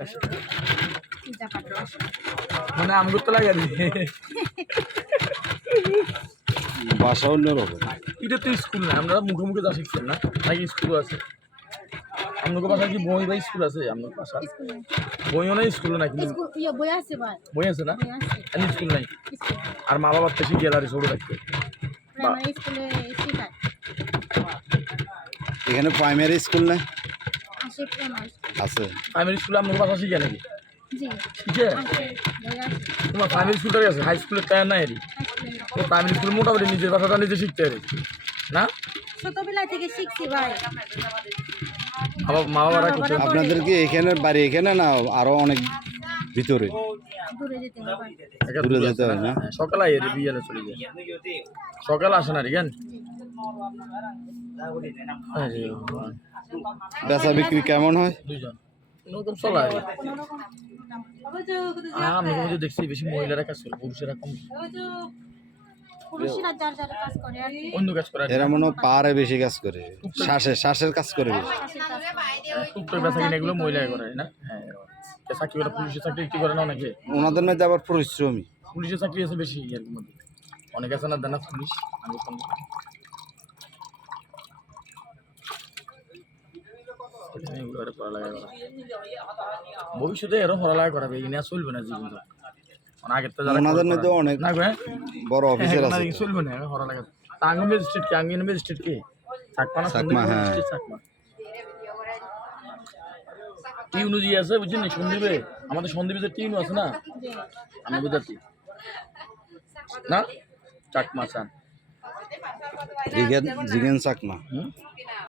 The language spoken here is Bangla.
মানে আমি করতে লাগে বাসা অন্যরকম। এটা তো স্কুল না, আমরা মুখে মুখে যা শিখছেন না নাকি স্কুল আছে? আপনার বাসায় কি বই বা স্কুল আছে? আপনার বাসা বইও নাই স্কুলও নাই, কিন্তু বই আছে না, আমি স্কুল নাই। আর মা বাবার তো শিখে গেলারি ছোট থাকতে। এখানে প্রাইমারি স্কুল না আছে? প্রাইমারি স্কুলে আপনার বাসা শিখে নাকি? শিখে তোমার প্রাইমারি স্কুলটাই আছে, হাই স্কুলের টায়ার নাই এরই। তো প্রাইমারি স্কুল মোটামুটি নিজের ভাষাটা নিজে শিখতে পারে না? ছোটবেলা থেকে শিখছি ভাই। মা বাবারা কি আপনাদের কি এখানে বাড়ি এখানে না আরো অনেক ভিতরে? দূরে যেতে হয় না? সকালে আইয়ে বিয়ালে চলে যায়, সকালে আসে না রে কেন? বেচা বিক্রি কেমন হয়? দুইজন কোনোরকম চলা আমি কিন্তু দেখছি বেশি মহিলারা কাজ করে, পুরুষেরা কম অন্য কাজ করে। এরা মনে হয় পাহাড়ে বেশি কাজ করে, শ্বাসের কাজ করে বেশি। টুকটাক বেচা কিনা এগুলো মহিলাই করে না? হ্যাঁ, চাকরি করে, পুলিশের চাকরি কি করে না অনেকে? ওনাদের মধ্যে আবার পরিশ্রমী। পুলিশের চাকরি আছে বেশি এর মধ্যে, অনেক আছে না দেনা পুলিশ। ভবিষ্যতে এরও পড়ালেখা করাবে, এই নিয়ে চলবে না জীবন। আগের তো ওনাদের মধ্যে অনেক না বড় অফিসার আছে, চলবে না পড়ালেখা। টাঙ্গন ম্যাজিস্ট্রেট কি আঙ্গিন ম্যাজিস্ট্রেট কি চাকমা না? চাকমা টিউনু জি আছে বুঝছেন, সন্দীপে আমাদের সন্দীপে যে টিউনু আছে না, আমি বুঝাচ্ছি না, চাকমা চান জিগেন চাকমা।